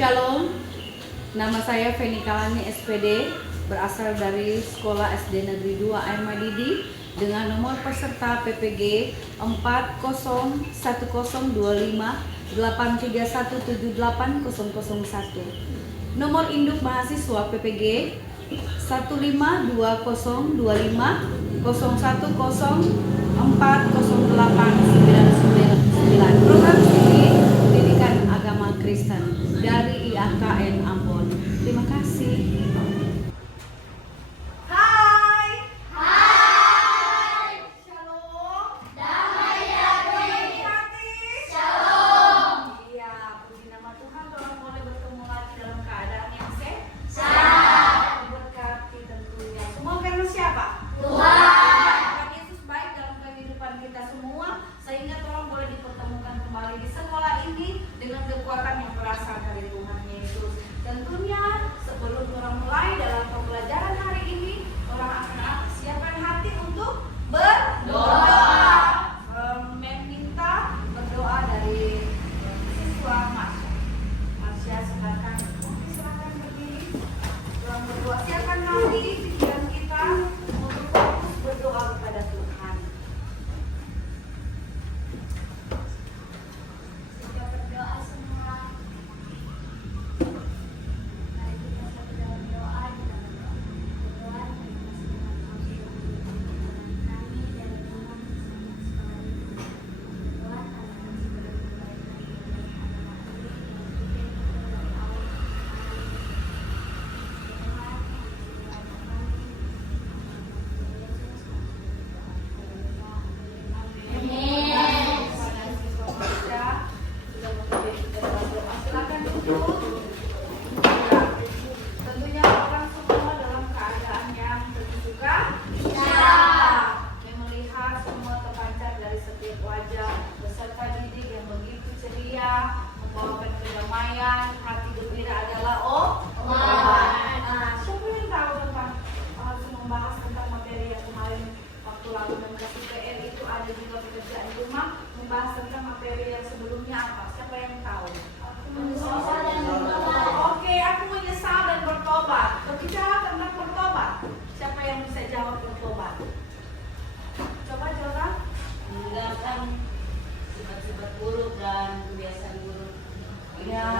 Shalom, nama saya Feni Kalani SPD, berasal dari Sekolah SD Negeri 2 Air Madidi dengan nomor peserta PPG 402583178001. Nomor induk mahasiswa PPG 152025010408999. Program studi pendidikan agama Kristen dari IAKN Ambon. Terima kasih. Sehingga tolong boleh dipertemukan kembali di sekolah ini dengan kekuatan yang berasal dari Tuhan Yesus. Tentunya sebelum orang mulai dalam pembelajaran hari ini, orang akan siapkan hati untuk berdoa, meminta berdoa dari siswa Marsha. Silakan berdiri. Orang berdoa, siapkan hati pikiran kita untuk fokus berdoa kepada Tuhan. Tentunya orang semua dalam keadaan yang terbuka, yang melihat semua terpancar dari setiap wajah beserta didik yang begitu ceria, membawakan kedamaian, hati gembira adalah siapa yang tahu tentang membahas tentang materi yang kemarin waktu lalu dan kasih PR itu ada juga pekerjaan rumah membahas tentang materi yang sebelumnya apa? Siapa yang tahu? Oke, aku menyesal dan bertobat. Berbicara tentang bertobat. Siapa yang bisa jawab bertobat? Coba. Meninggalkan sifat-sifat buruk dan kebiasaan buruk. Ya.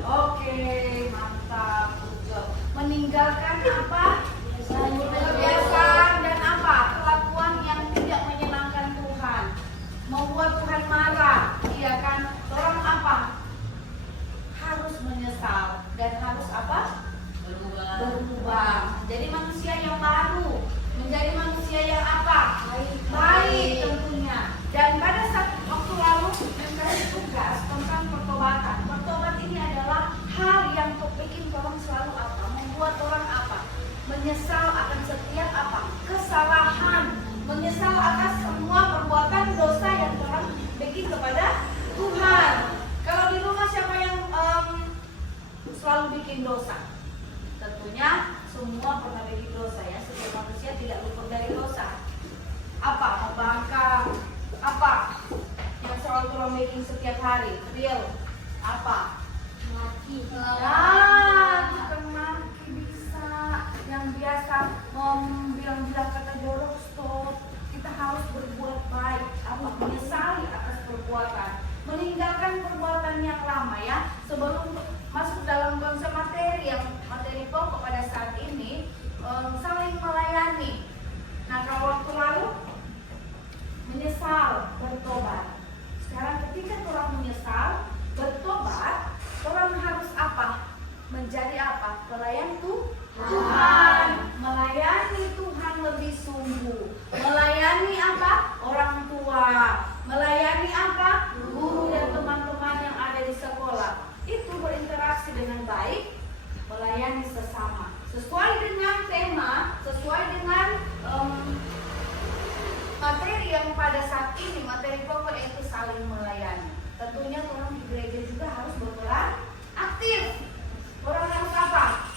Oke, mantap. Meninggalkan apa? Kebiasaan dan apa? Kelakuan yang tidak menyenangkan Tuhan. Membuat Tuhan marah. Iya kan? Orang apa? Harus menyesal dan harus apa? Berubah. Jadi manusia yang baru, menjadi manusia yang apa? Baik tentunya. Dan pada saat waktu lalu dikasih tugas tentang pertobatan. Pertobat ini adalah hal yang bikin orang selalu apa? Membuat orang apa? Menyesal akan setiap apa? Kesalahan. Menyesal atas semua perbuatan dosa yang telah bikin kepada Tuhan. Kalau di rumah siapa yang selalu bikin dosa? Tentunya semua pernah bikin dosa ya. Setiap manusia tidak luput dari dosa. Apa? Membangkang. Apa? Yang selalu orang bikin setiap hari. Real. Apa? Mati. Bukan maki bisa. Yang biasa bilang-bilang kata jorok, stop. Kita harus berbuat baik. Apa? Menyesali atas perbuatan. Meninggalkan perbuatan yang lama ya. Sebelum masuk dalam konsep materi yang materi pokok pada saat ini, saling melayani. Nah, kalau waktu lalu menyesal, bertobat. Sekarang ketika orang menyesal, bertobat, orang harus apa? Menjadi apa? Pelayan Tuhan. Melayani Tuhan lebih sungguh. Melayani apa? Orang tua. Melayani apa? Guru dan teman-teman yang ada di sekolah. Itu berinteraksi dengan baik, melayani sesama. Sesuai dengan tema, sesuai dengan materi yang pada saat ini, materi pokok yaitu saling melayani. Tentunya orang di gereja juga harus berperan aktif. Orang harus apa?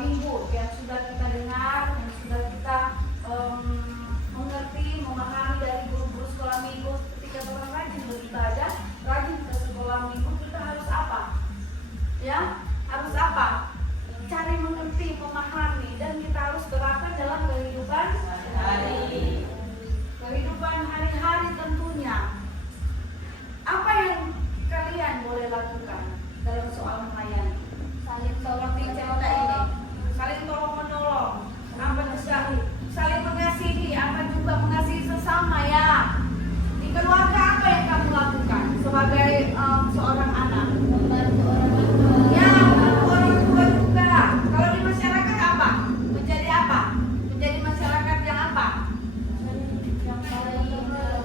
minggu yang sudah kita dengar, yang sudah kita mengerti, memahami dari guru-guru sekolah minggu. Ketika orang rajin beribadah, rajin ke sekolah minggu, kita harus apa? Ya, harus apa? Cari mengerti, memahami, dan kita harus terapkan dalam kehidupan Hari. kehidupan hari-hari tentunya. Apa yang kalian boleh lakukan dalam soal melayani? Saling Seperti cerita ini, saling tolong menolong, apa sekali, saling mengasihi, apa juga mengasihi sesama ya. Di keluarga apa yang kamu lakukan sebagai seorang anak? membantu orang tua. Ya, membantu orang tua juga. Kalau di masyarakat apa? Menjadi apa? Menjadi masyarakat yang apa? Yang paling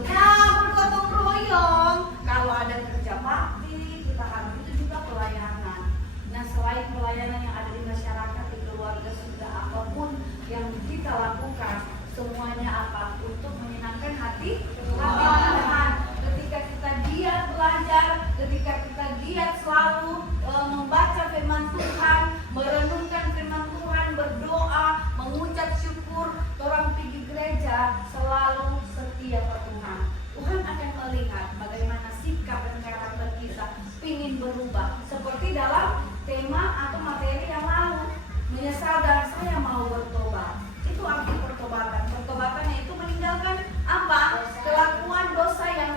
Ya, bergotong royong. Kalau ada kerja bakti, kita harus itu juga pelayanan. Nah, selain pelayanan yang ada di masyarakat, di keluarga sudah apapun yang kita lakukan, semuanya apa? Untuk menyenangkan hati Tuhan. Ketika kita giat belajar, ketika kita giat selalu membaca firman Tuhan, merenungkan firman Tuhan, berdoa, mengucap syukur, orang pergi gereja selalu setia ke Tuhan. Tuhan akan melihat bagaimana sikap dan karakter kita ingin berubah. Seperti dalam tema atau materi yang lalu, menyesal dan saya mau bertobat. Itu arti pertobatan. Pertobatannya itu meninggalkan apa? Kelakuan dosa yang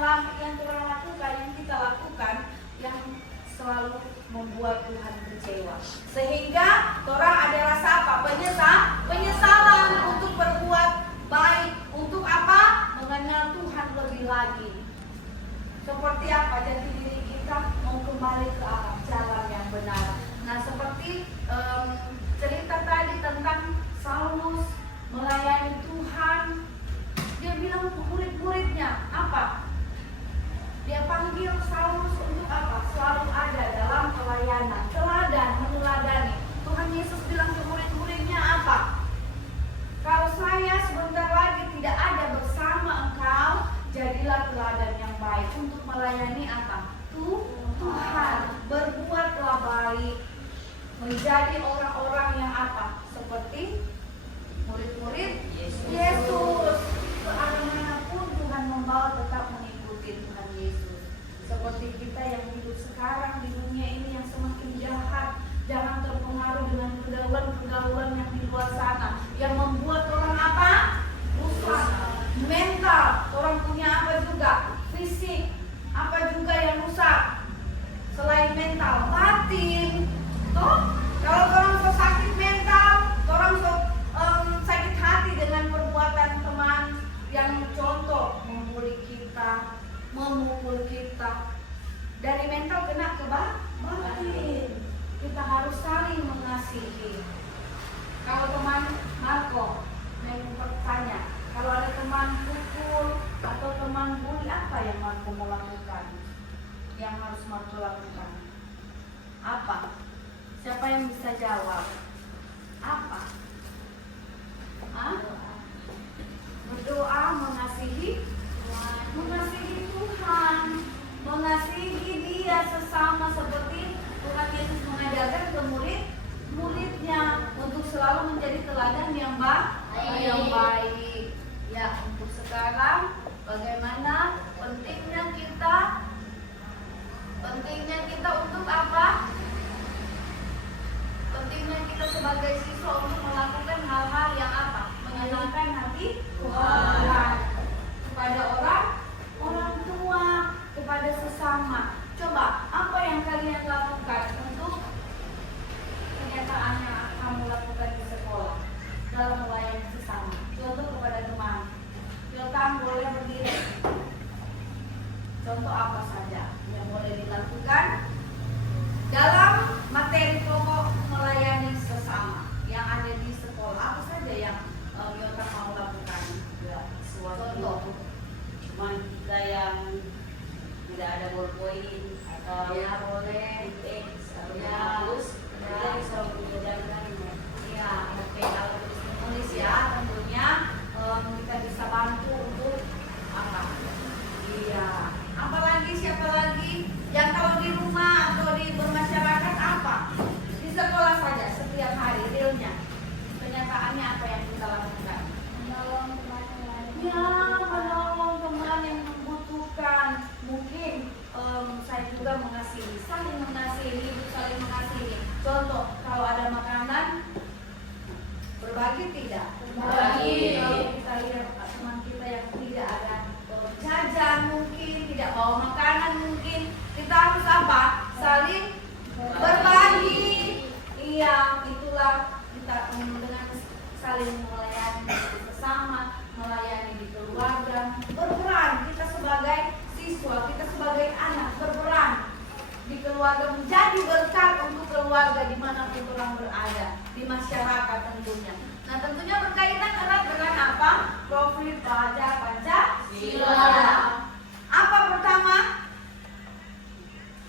kita lakukan, yang selalu membuat Tuhan kecewa. Sehingga orang ada rasa apa? Penyesalan untuk berbuat baik. Untuk apa? Mengenal Tuhan lebih lagi. Seperti apa jati diri kita mau kembali ke arah jalan yang benar. Nah, seperti cerita tadi tentang Saulus melayani Tuhan, dia bilang ke murid-muridnya apa? Dia panggil Saulus untuk apa? Selalu ada dalam pelayanan, teladan, meneladani. Tuhan Yesus bilang ke murid-muridnya apa? Kalau saya sebentar lagi tidak ada bersama engkau, jadilah teladan yang baik untuk melayani apa? Tuhan. Berbuatlah baik, menjadi orang-orang yang apa? Seperti murid-murid Yesus. Ke arah manapun Tuhan membawa, tetap mengikuti Tuhan Yesus. Seperti kita yang hidup sekarang di dunia ini yang semakin jahat, jangan terpengaruh dengan pergaulan-pergaulan yang di luar sana, yang membuat orang apa? Rusak mental. Orang punya apa juga? Fisik. Apa juga yang rusak? Selain mental, batin. Toh, kalau orang so sakit mental, orang so sakit hati dengan perbuatan teman yang contoh membuli kita, memukul kita. Dari mental kena ke batin. Kita harus saling mengasihi. Kalau teman Marco, saya bertanya, kalau ada teman pukul atau teman bully, apa yang Marco mau lakukan? Yang harus Marco lakukan? Apa? Siapa yang bisa jawab? Apa? Berdoa, mengasihi Tuhan, mengasihi dia sesama seperti Tuhan Yesus mengajarkan ke murid-muridnya untuk selalu menjadi teladan yang baik. Ya, untuk sekarang bagaimana pentingnya kita untuk apa? Pentingnya kita sebagai siswa untuk melakukan hal-hal yang apa? Menyenangkan hati Tuhan. Kepada orang tua, kepada sesama. Coba, apa yang kalian lakukan untuk kenyataan yang kamu lakukan di sekolah dalam melayani sesama? Contoh kepada teman. Yotam boleh berdiri. Contoh apa saja yang boleh dilakukan dalam materi pokok melayani sesama yang ada di sekolah? Apa saja yang Yotam mau lakukan? Ya, Contoh. cuman kita yang tidak ada ballpoint atau Ya, boleh. tips keluarga dimanapun orang berada, di masyarakat tentunya. Nah tentunya berkaitan erat dengan apa? Profil pelajar Pancasila. Apa pertama?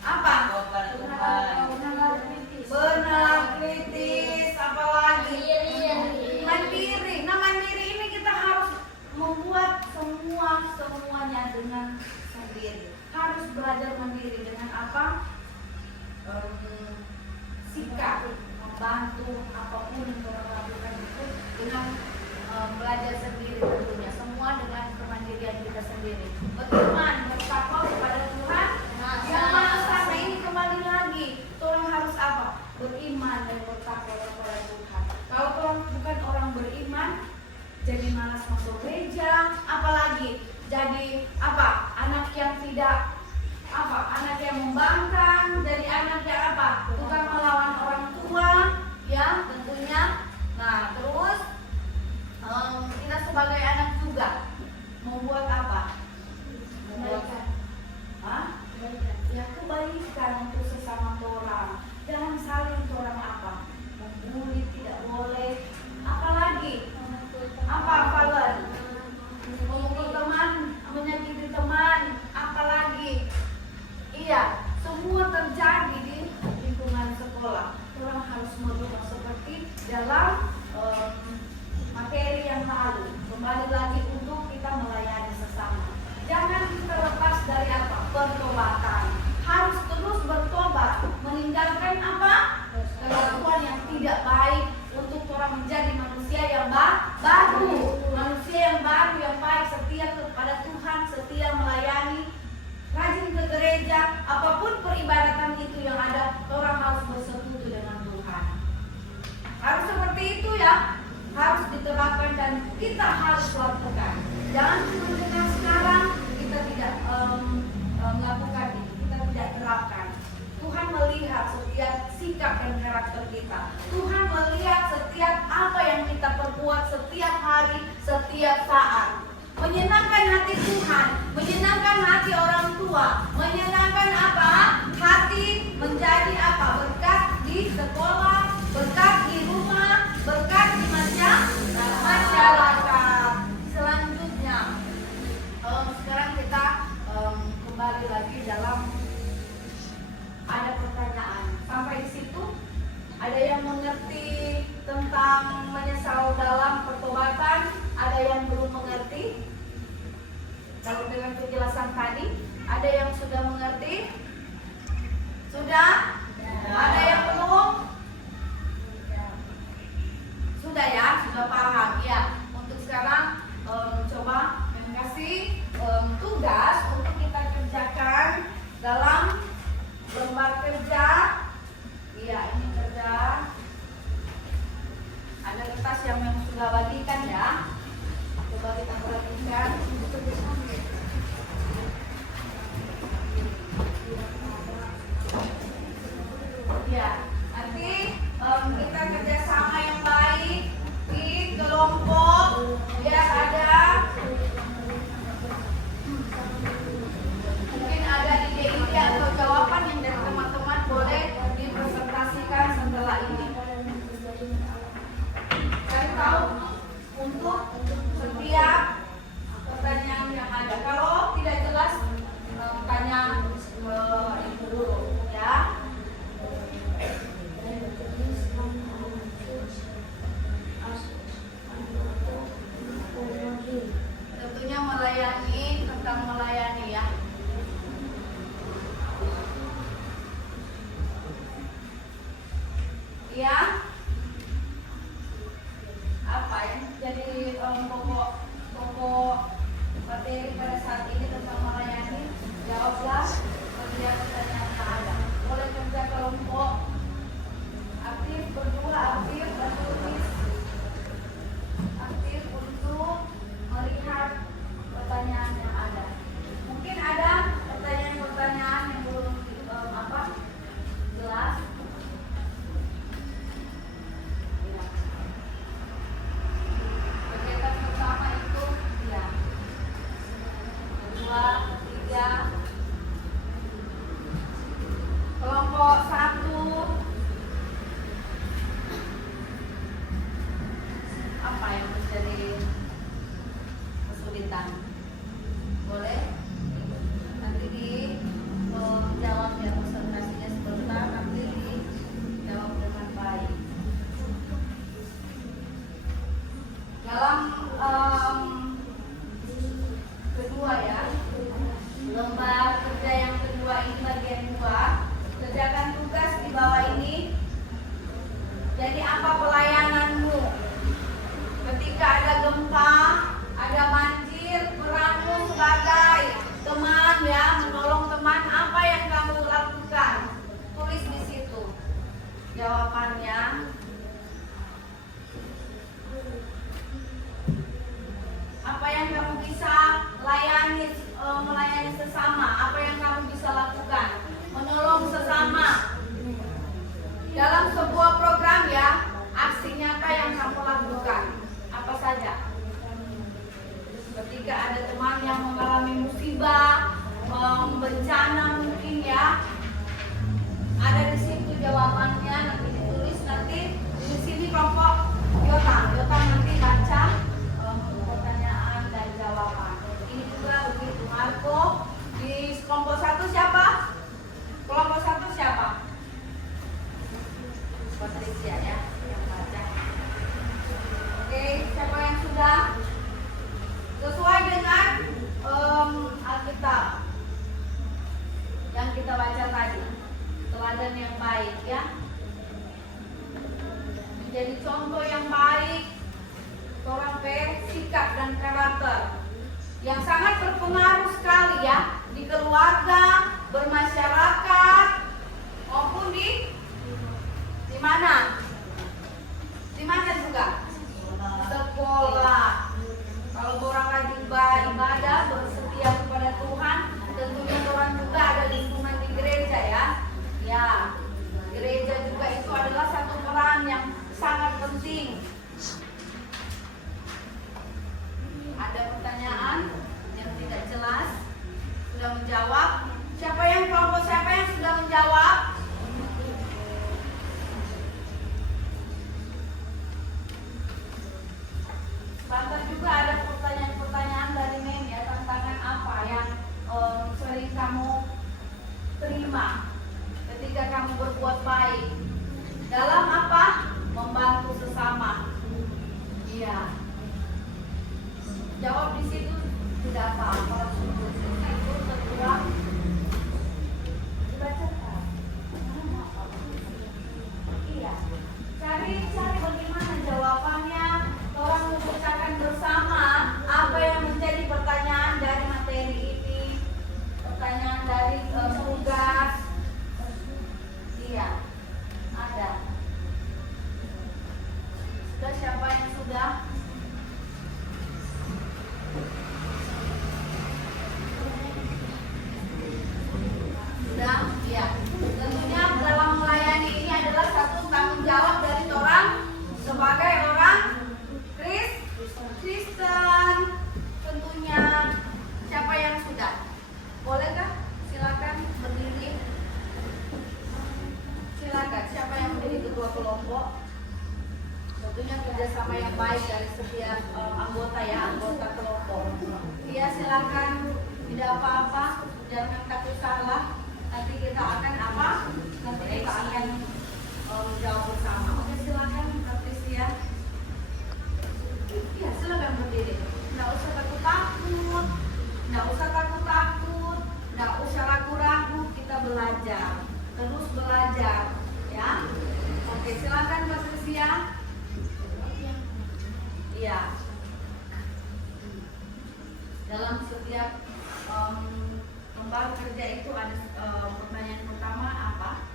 Apa? Benar kritis, apalagi mandiri. Nah mandiri ini kita harus membuat semuanya dengan sendiri. Harus belajar mandiri dengan apa? Sikap membantu apapun yang kita lakukan itu dengan belajar sendiri tentunya. Semua dengan kemandirian kita sendiri. Beriman, bertakwa kepada Tuhan. Yang Maha Esa ini kembali lagi. Orang harus apa? Beriman dan bertakwa kepada Tuhan. Kalau orang bukan orang beriman, jadi malas masuk gereja, apalagi jadi apa? Anak yang tidak apa? Anak yang membangkang, jadi anak yang apa? Tukang melawan orang tua, ya tentunya. Nah terus kita sebagai anak juga membuat apa? Membuat ya kebaikan untuk sesama orang. Jangan saling orang apa? Membuli tidak boleh. Apalagi apa Valen? Memukul teman, menyakiti teman, apalagi iya, semua terjadi di lingkungan sekolah. Orang harus merubah seperti dalam materi yang lalu. Kembali lagi untuk kita melayani sesama. Jangan kita lepas dari apa? Pertobatan. Harus terus bertobat, meninggalkan apa? Kelakuan yang tidak baik untuk orang menjadi manusia yang baru. Manusia yang baru, yang baik, setia kepada Tuhan, setia melayani, rajin ke gereja, apapun peribadatan itu yang ada, orang harus bersekutu dengan Tuhan. Harus seperti itu ya, harus diterapkan dan kita harus lakukan. Jangan cuma dengar sekarang kita tidak melakukan itu, kita tidak terapkan. Tuhan melihat setiap sikap dan karakter kita. Tuhan melihat setiap apa yang kita perbuat setiap hari, setiap saat. Menyenangkan hati Tuhan, menyenangkan hati orang tua, menyenangkan apa? Hati menjadi apa? Berkat di sekolah, berkat di rumah, berkat di masyarakat. Selanjutnya, sekarang kita kembali lagi dalam ada pertanyaan. Sampai di situ ada yang mengerti tentang menyesal dalam pertobatan, ada yang belum mengerti. Kalau dengan penjelasan tadi, ada yang sudah mengerti? Sudah? Ada yang belum? Sudah ya, sudah paham ya. Untuk sekarang coba yang kasih tugas untuk kita kerjakan dalam lembar kerja. Iya, ini kerja. Ada kertas yang sudah bagikan ya. Coba kita perhatikan. Ya, nanti kita kerjasama yang baik di kelompok. Biar ada mungkin ada ide-ide atau jawaban yang dari teman-teman boleh dipresentasikan setelah ini. Cari tahu untuk setiap pertanyaan yang ada. Kalau tidak jelas, tanya ibu dulu ya. Tentunya melayani, tentang melayani ya. Ya, apa yang jadi pokok materi pada saat ini tentang melayani? Jawablah setiap pertanyaan yang ada. Boleh kerja kelompok, aktif berdua, aktif bertulis, aktif untuk melihat pertanyaan yang ada. Mungkin ada pertanyaan-pertanyaan yang belum jelas. Kegiatan pertama itu ya, kedua, ketiga, Jawabannya apa yang kamu bisa melayani sesama, apa yang kamu bisa lakukan, menolong sesama dalam sebuah program ya, aksi nyata yang kamu lakukan apa saja. Ketika ada teman yang mengalami musibah, bencana mungkin ya, ada di situ jawabannya, nanti ditulis, nanti di sini kelompok Yota nanti baca pertanyaan dan jawaban. Ini juga begitu. Marco di kelompok 1 siapa? Kelompok 1 siapa? Patricia ya yang baca. Oke, siapa yang sudah? Sesuai dengan Alkitab yang kita baca tadi, teladan yang baik ya, menjadi contoh yang baik, orang bersikap dan karakter yang sangat berpengaruh sekali ya di keluarga, bermasyarakat maupun di mana? Di mana juga? Sekolah. Kalau orang rajin beribadah, bersetia kepada Tuhan, tentunya orang juga ada lingkungan di gereja ya. Ya, gereja juga itu adalah satu peran yang sangat penting. Ada pertanyaan yang tidak jelas? Sudah menjawab? Siapa yang sudah menjawab? Banten juga ada pertanyaan-pertanyaan dari Neng ya, tantangan apa yang sering kamu terima ketika kamu berbuat baik dalam apa? Membantu sesama. Iya. Jawab di situ tidak apa-apa. Itu terkurang. Dibacakan. Iya. Cari bagaimana jawabannya. Orang mengucapkan bersama apa yang menjadi pertanyaan dari materi ini, pertanyaan dari tugas. Iya, ada. Sudah siapa yang sudah? Sudah, iya. Tentunya dalam melayani ini adalah satu tanggung jawab dari orang sebagai orang Kristen. Tentunya siapa yang sudah? Bolehkah? Silakan berdiri. Silakan. Siapa yang menjadi ketua kelompok? Tentunya kerjasama yang baik dari setiap anggota ya, anggota kelompok. Iya silakan. Tidak apa-apa. Jangan takut salah. Nanti kita akan apa? Nanti kita akan menjawab bersama. Oke silakan Patricia. Ya silakan berdiri. Nggak usah takut-takut, nggak usah ragu-ragu. Kita belajar, terus belajar, ya. Oke silakan Patricia. Iya. Dalam setiap lembar kerja itu ada pertanyaan pertama apa?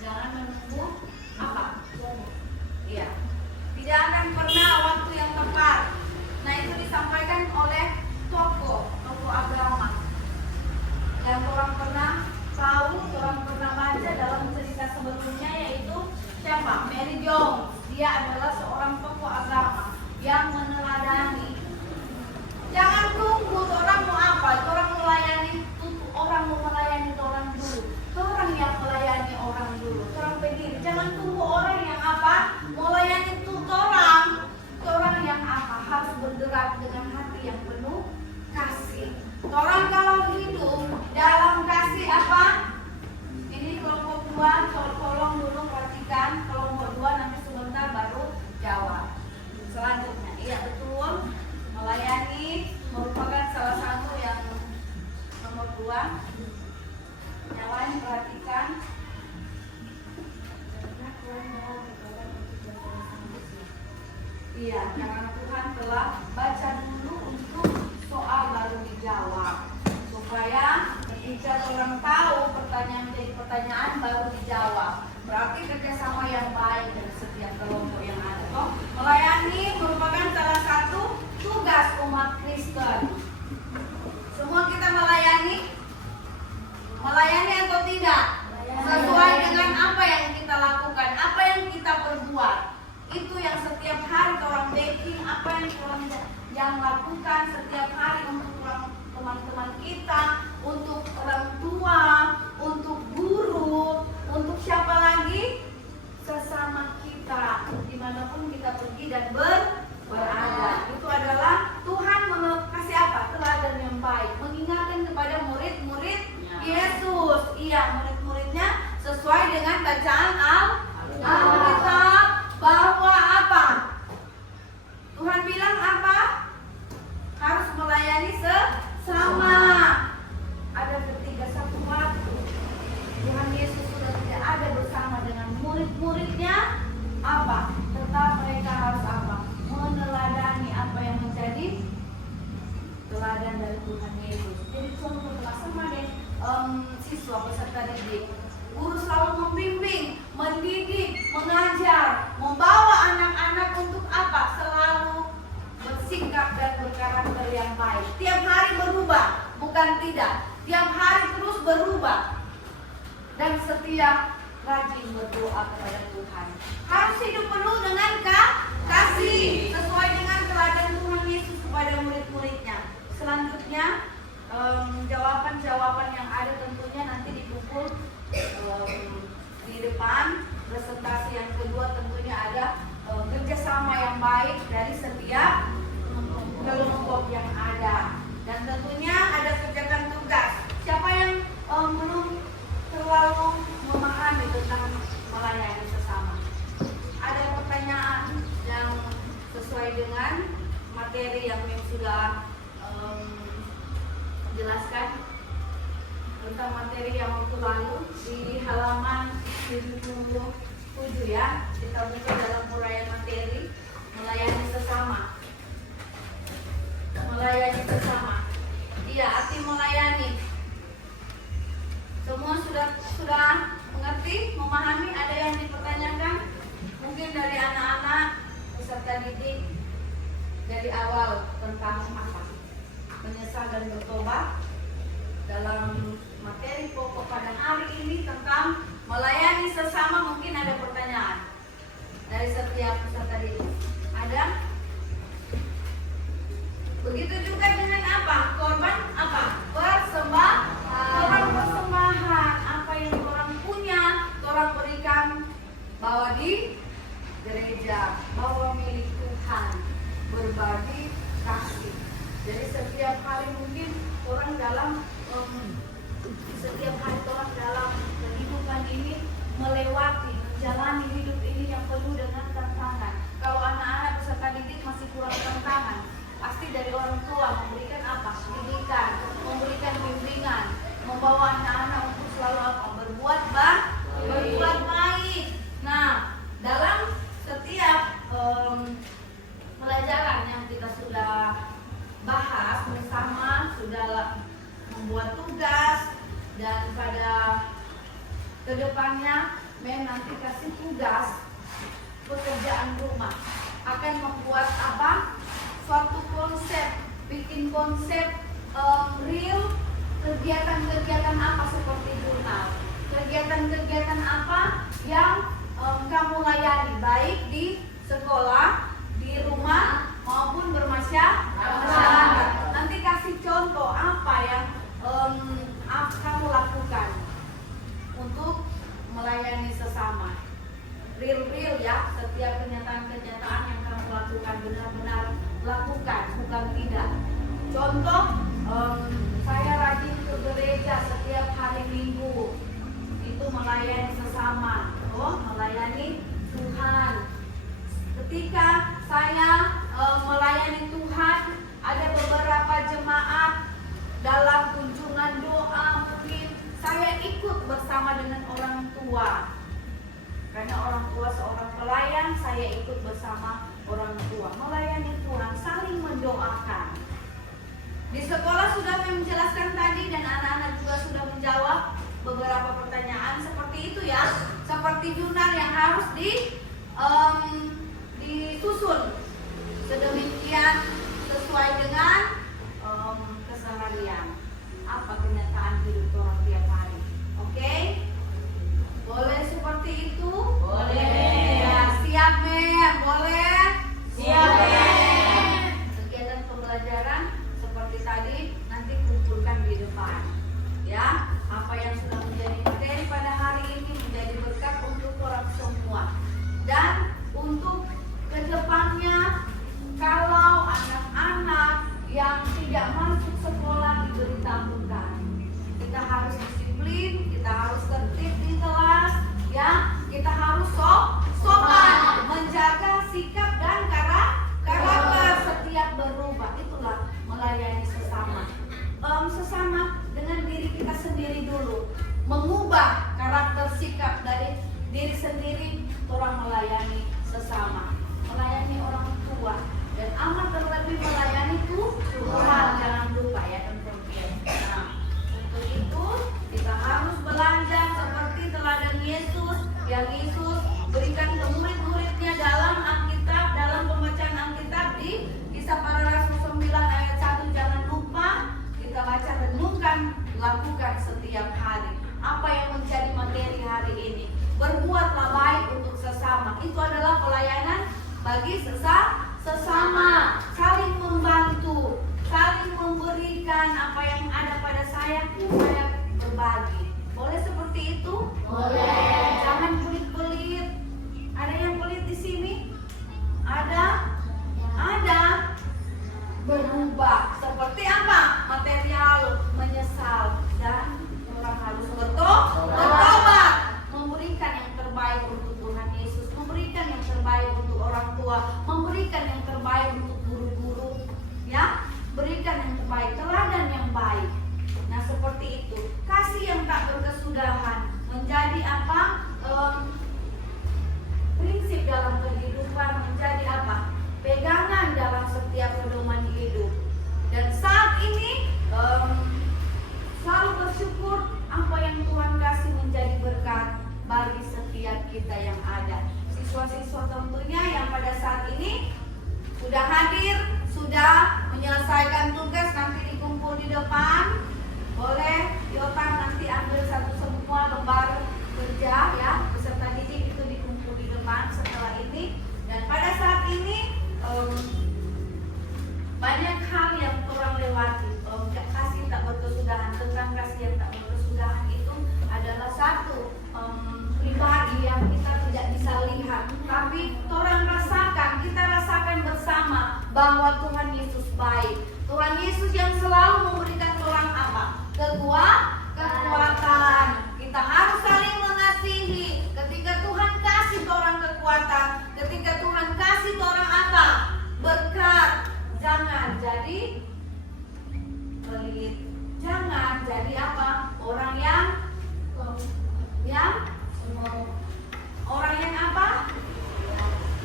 Jangan menunggu apa? Iya. Tidak akan pernah waktu yang tepat. Nah itu disampaikan oleh tokoh agama. Dan orang pernah tahu, orang pernah baca dalam cerita sebelumnya yaitu siapa? Mary Jones. Dia adalah seorang tokoh agama yang meneladani. Jangan tunggu orang mau apa, orang mau melayani orang dulu. Orang yang melayani orang dulu, orang berdiri. Jangan tunggu orang yang apa, melayani orang yang apa, harus bergerak dengan hati yang penuh kasih. Orang kalau hidup dalam kasih apa? Ini kelompok 2, tolong dulu perhatikan. Kelompok 2 nanti sebentar baru jawab. Selanjutnya, iya betul. Melayani merupakan salah satu yang nomor 2. Yang lain perhatikan. Iya, karena Tuhan telah baca dulu untuk soal baru dijawab. Supaya ketika orang tahu pertanyaan jadi pertanyaan baru dijawab. Berarti kerjasama yang umat Kristen. Semua kita melayani atau tidak? Sesuai dengan apa yang kita lakukan, apa yang kita perbuat. Itu yang setiap hari orang baking, apa yang orang yang lakukan setiap hari untuk teman-teman kita, untuk orang tua, untuk guru, untuk siapa lagi? Sesama kita, dimanapun kita pergi dan berada. Itu adalah Tuhan kasih apa? Teladan yang baik, mengingatkan kepada murid-murid Yesus. Iya, murid-muridnya sesuai dengan bacaan Alkitab bahwa apa? Tuhan bilang apa? Harus melayani sesama. Ada ketiga satu waktu. Tuhan Yesus sudah tidak ada bersama dengan murid-muridnya. Apa? Tetap mereka harus apa? Meneladani apa yang menjadi teladan dari Tuhan Yesus. Jadi contoh sama deh siswa peserta didik. Guru selalu membimbing, mendidik, mengajar, membawa anak-anak untuk apa? Selalu bersikap dan berkarakter yang baik. Tiap hari berubah, bukan tidak. Tiap hari terus berubah. Dan setiap rajin berdoa kepada Tuhan. Harus hidup penuh dengan kasih, sesuai dengan teladan Tuhan Yesus kepada murid-muridnya. Selanjutnya jawaban-jawaban yang ada tentunya nanti dikumpul di depan. Presentasi yang kedua tentunya ada kerjasama yang baik dari setiap kelompok yang ada. Dan tentunya ada kerjakan tugas. Siapa yang belum terlalu memahami tentang melayani sesama? Ada pertanyaan yang sesuai dengan materi yang sudah jelaskan tentang materi yang waktu lalu di halaman 77 ya. Kita buka dalam uraian materi melayani sesama. Melayani sesama. Iya, arti melayani. Semua sudah mengerti, memahami? Ada yang dipertanyakan? Mungkin dari anak-anak peserta didik dari awal tentang apa? Menyesal dan bertobat. Dalam materi pokok pada hari ini tentang melayani sesama, mungkin ada pertanyaan dari setiap peserta didik. Ada? Begitu juga dengan apa? Korban apa? Korban persembahan. Apa yang orang punya, orang berikan, bawa di gereja, bawa milik Tuhan, berbagi kasih. Jadi setiap hari mungkin orang dalam kehidupan ini melewati, menjalani hidup ini yang penuh dengan tantangan. Kalau anak-anak peserta didik masih kurang tantangan, pasti dari orang tua memberikan apa? Didikan, memberikan bimbingan, membawa anak-anak untuk selalu apa? Berbuat baik. Nah, dalam setiap pelajaran yang kita sudah bahas bersama, sudah membuat tugas, dan pada kedepannya nanti kasih tugas pekerjaan rumah akan membuat apa? Suatu konsep, bikin konsep real kegiatan-kegiatan apa seperti jurnal, kegiatan-kegiatan apa yang kamu layani baik di sekolah, di rumah maupun bermasyarakat. Nanti kasih contoh apa yang kamu lakukan untuk melayani sesama. Real ya, setiap kenyataan-kenyataan yang kamu lakukan benar-benar lakukan, bukan tidak. Contoh, saya rajin ke gereja setiap hari Minggu. Itu melayani sesama, melayani Tuhan. Ketika saya melayani Tuhan, ada beberapa jemaat dalam kunjungan doa, mungkin saya ikut bersama dengan orang tua. Karena orang tua seorang pelayan, saya ikut bersama orang tua. Melayani Tuhan, saling mendoakan. Di sekolah sudah menjelaskan tadi dan anak-anak juga sudah menjawab beberapa pertanyaan seperti itu ya. Seperti jurnal yang harus disusun sedemikian sesuai dengan mengubah karakter sikap dari diri sendiri, orang melayani sesama, melayani orang tua, dan amat terlebih melayani Tuhan. Jangan lupa ya teman-teman. Nah, untuk itu kita harus belajar seperti teladan Yesus yang Yesus berikan ke murid-muridnya dalam Alkitab, dalam pembacaan Alkitab di Kisah Para Rasul 9 ayat 1. Jangan lupa kita baca, renungkan, lakukan setiap hari. Apa yang menjadi materi hari ini? Berbuatlah baik untuk sesama. Itu adalah pelayanan bagi sesama. Saling membantu, saling memberikan apa yang ada pada saya berbagi. Boleh seperti itu? Boleh. Jangan pelit-pelit. Ada yang pelit di sini? Ada? Ada. Berubah. Seperti apa? Material, menyesal, dan orang harus bertobat, memberikan yang terbaik untuk Tuhan Yesus, memberikan yang terbaik untuk orang tua, memberikan yang terbaik untuk guru-guru, ya, berikan yang terbaik, teladan yang baik. Nah, seperti itu. Kasih yang tak berkesudahan menjadi apa? Prinsip dalam kehidupan, menjadi apa? Pegangan dalam setiap pedoman hidup. Dan saat ini selalu bersyukur apa yang Tuhan kasih menjadi berkat bagi setiap kita yang ada. Siswa-siswa tentunya yang pada saat ini sudah hadir, sudah menyelesaikan tugas, nanti dikumpul di depan. Boleh Yotam nanti ambil satu semua lembar kerja ya, peserta didik itu dikumpul di depan setelah ini. Dan pada saat ini banyak hal yang kurang lewati. Kasih tak berkesudahan, tentang kasih yang tak berkesudahan itu adalah satu pribadi yang kita tidak bisa lihat, tapi orang rasakan, kita rasakan bersama bahwa Tuhan Yesus baik. Tuhan Yesus yang selalu memberikan orang apa? Kekuatan. Kita harus saling mengasihi. Ketika Tuhan kasih orang kekuatan, ketika Tuhan kasih orang apa? Berkat. Jangan jadi pelit. Jangan jadi apa? Orang yang orang yang apa?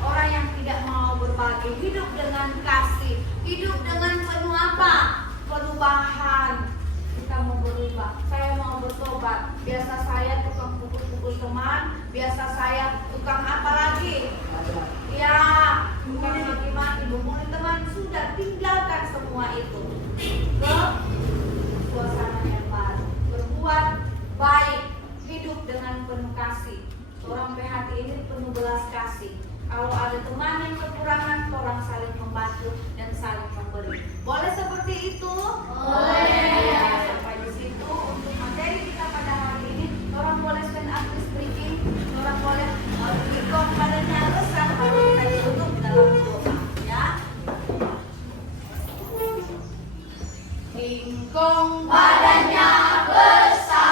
Orang yang tidak mau berbagi. Hidup dengan kasih, hidup dengan penuh apa? Perubahan. Kita mau berubah. Saya mau bertobat. Biasa saya tukang pukul-pukul teman, biasa saya tukang apa lagi? Ya, tukang maki-maki, memukul teman. Sudah, tinggalkan semua itu. Ke suasana yang baru. Berbuat baik, hidup dengan penuh kasih. Orang PHT ini penuh belas kasih. Kalau ada teman yang kekurangan, orang saling membantu dan saling memberi. Boleh seperti itu? Boleh. Sampai di situ untuk materi kita pada hari ini. Orang boleh stand up speaking, orang boleh berikut badannya besar, baru kita ditutup dalam doa. Ya. Ingkong badannya besar.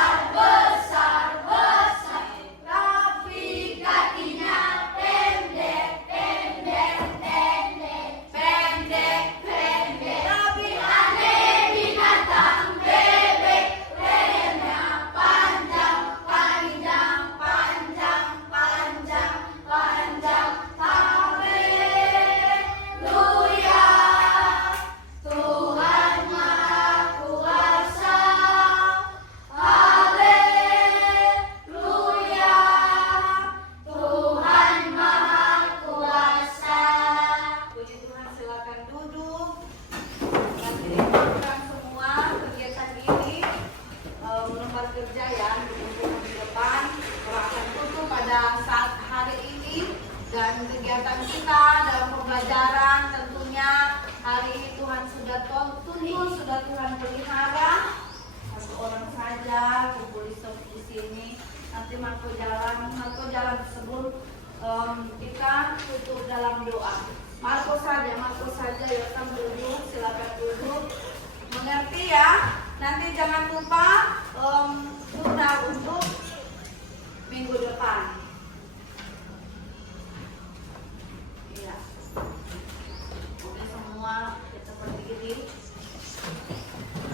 Dan kegiatan kita dalam pembelajaran tentunya hari ini Tuhan sudah tuntun, sudah Tuhan pelihara. Satu orang saja kumpul di sini. Nanti Marco jalan tersebut kita tutup dalam doa. Marco saja Yotam duduk, silakan duduk. Mengerti ya? Nanti jangan lupa tunda untuk minggu depan. Iya. Oke semua seperti ini.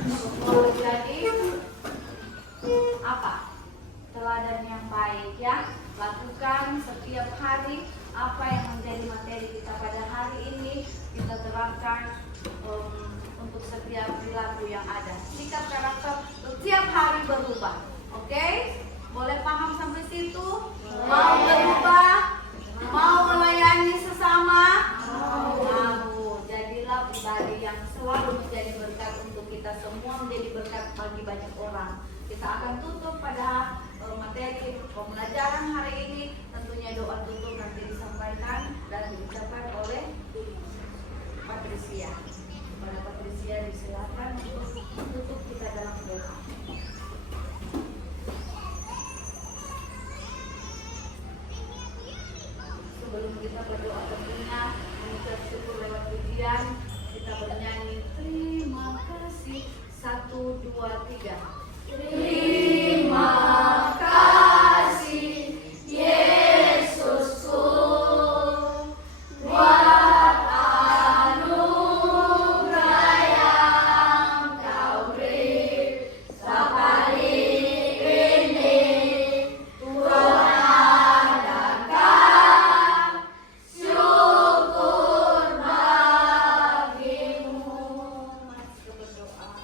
Semua jadi apa? hari apa yang menjadi materi kita pada hari ini kita terapkan untuk setiap perilaku yang ada. Sikap karakter setiap hari berubah. Oke? Boleh paham sampai situ? Mau berubah? Mau melayani sesama? Mau. Jadilah pribadi yang selalu menjadi berkat untuk kita semua, menjadi berkat bagi banyak orang. Kita akan tutup pada materi pembelajaran hari ini. Tentunya doa tutup nanti disampaikan dan diucapkan oleh Patricia. Kepada Patricia disilakan untuk tutup kita dalam doa. Sebelum kita berdoa tentunya mengucap syukur lewat pujian, kita bernyanyi terima kasih 1, 2, 3. Terima kasih Yesusku buat anugerah yang Kau beri sekali ini Tuhan adakan syukur bagimu. Mari berdoa.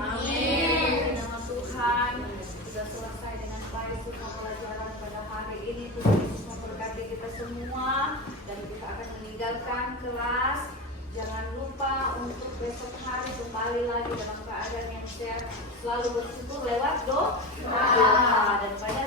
Amin. Nama Tuhan sudah selesai dengan baik semua pelajaran pada hari ini. Tuhan Yesus memberkati kita semua dan kita akan meninggalkan kelas. Jangan lupa untuk besok hari kembali lagi dalam keadaan yang sehat. Selalu bersyukur lewat doa dan pada